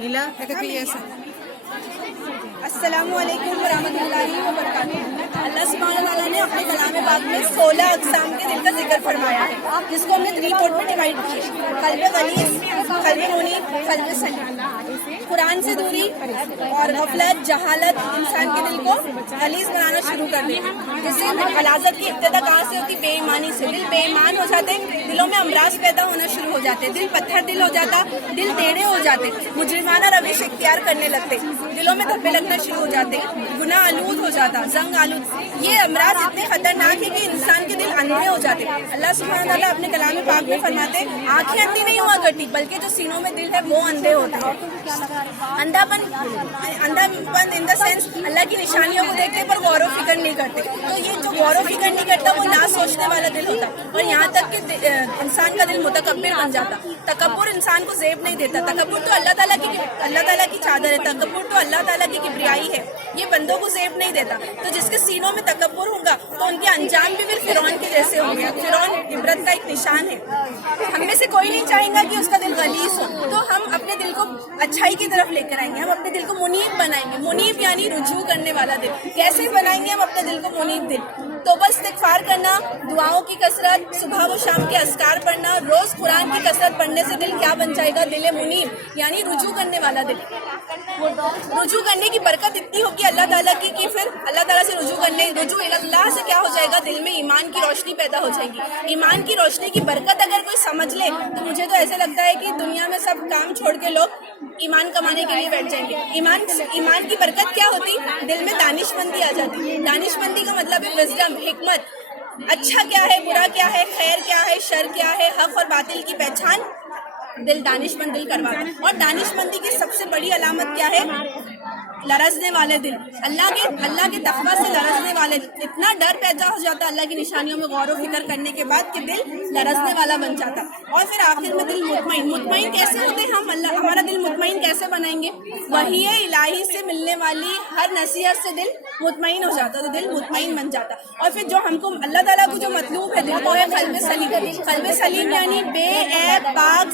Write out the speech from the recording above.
نیلا السلام علیکم ورحمۃ اللہ وبرکاتہ۔ اللہ سبحانہ تعالیٰ نے اپنے کلام پاک میں 16 اقسام کے دل کا ذکر فرمایا ہے، جس کو ہم نے 3 پارٹ میں ڈیوائڈ کیا: قلب غلیظ، قلب منیب، قلب سلیم۔ قرآن سے دوری اور غفلت، جہالت انسان کے دل کو غلیظ بنانا شروع کر دے، جس سے غلاظت کی ابتدا کہاں سے ہوتی؟ بے ایمانی سے۔ دل بے ایمان ہو جاتے، دلوں میں امراض پیدا ہونا شروع ہو جاتے، دل پتھر دل ہو جاتا، دل ٹیڑھے ہو جاتے، مجرمانہ روش اختیار کرنے لگتے، دلوں میں دھبے لگنا شروع ہو جاتے، گناہ آلود ہو جاتا، زنگ آلود۔ یہ امراض اتنے خطرناک ہے کہ انسان کے دل اندھے ہو جاتے۔ اللہ سبحانہ تعالیٰ اپنے کلام پاک میں فرماتے، آنکھیں اندھی نہیں ہوا کرتی، بلکہ جو سینوں میں دل ہے وہ اندھے ہوتے ہیں۔ اندھا پن ان دا سینس اللہ کی نشانیوں کو دیکھتے پر غور و فکر نہیں کرتے، تو یہ جو غور و فکر نہیں کرتا وہ نہ سوچنے والا دل ہوتا، اور یہاں تک کہ انسان کا دل متکبر بن جاتا۔ تکبر انسان کو زیب نہیں دیتا، تکبر تو اللہ تعالیٰ کی چادر ہے، تکبر تو اللہ تعالیٰ کی کبریائی ہے، یہ بندوں کو زیب نہیں دیتا۔ تو جس کے سینوں میں تکبر ہوگا تو ان کے انجام بھی پھر فرعون کے جیسے ہوں گے۔ فرعون عبرت کا ایک نشان ہے۔ ہم میں سے کوئی نہیں چاہیں گا کہ اس کا دل غلیظ ہو، تو ہم اپنے دل کو اچھائی کی طرف لے کر آئیں گے، ہم اپنے دل کو منیب بنائیں گے۔ منیب یعنی رجوع کرنے والا دل۔ کیسے بنائیں گے ہم اپنے دل کو منیب دل؟ توبہ استغفار کرنا، دعاؤں کی کثرت، صبح و شام کے اذکار پڑھنا، روز قرآن کی کثرت پڑھنے سے دل کیا بن جائے گا؟ دل منیب یعنی رجوع کرنے والا دل۔ رجوع کرنے کی برکت اتنی ہوگی اللہ تعالیٰ کی کہ پھر اللہ تعالیٰ سے رجوع اللہ سے کیا ہو جائے گا؟ دل میں ایمان کی روشنی پیدا ہو جائے گی۔ ایمان کی روشنی کی برکت اگر کوئی سمجھ لے تو مجھے تو ایسے لگتا ہے کہ دنیا میں سب کام چھوڑ کے لوگ ایمان کمانے کے لیے بیٹھ جائیں گے۔ ایمان کی برکت کیا ہوتی؟ دل میں دانش مندی آ جاتی۔ دانش مندی کا مطلب ہے وزڈم، حکمت، اچھا کیا ہے، برا کیا ہے، خیر کیا ہے، شر کیا ہے، حق اور باطل کی پہچان دل دانش مند دل کرواتا۔ اور دانش مندی کی سب سے بڑی علامت کیا ہے؟ لرزنے والے دل، اللہ کے تقویٰ سے لرزنے والے دل۔ اتنا ڈر پیدا ہو جاتا اللہ کی نشانیوں میں غور و فکر کرنے کے بعد کہ دل لرزنے والا بن جاتا۔ اور پھر آخر میں دل مطمئن کیسے ہوتے ہیں ہم؟ ہمارا دل مطمئن کیسے بنائیں گے؟ وحی الہی سے ملنے والی ہر نصیحت سے دل مطمئن ہو جاتا، تو دل مطمئن بن جاتا۔ اور پھر جو ہم کو اللہ تعالیٰ کو جو مطلوب ہے دل کو ہے قلب سلیم۔ قلب سلیم یعنی بے عیب، پاک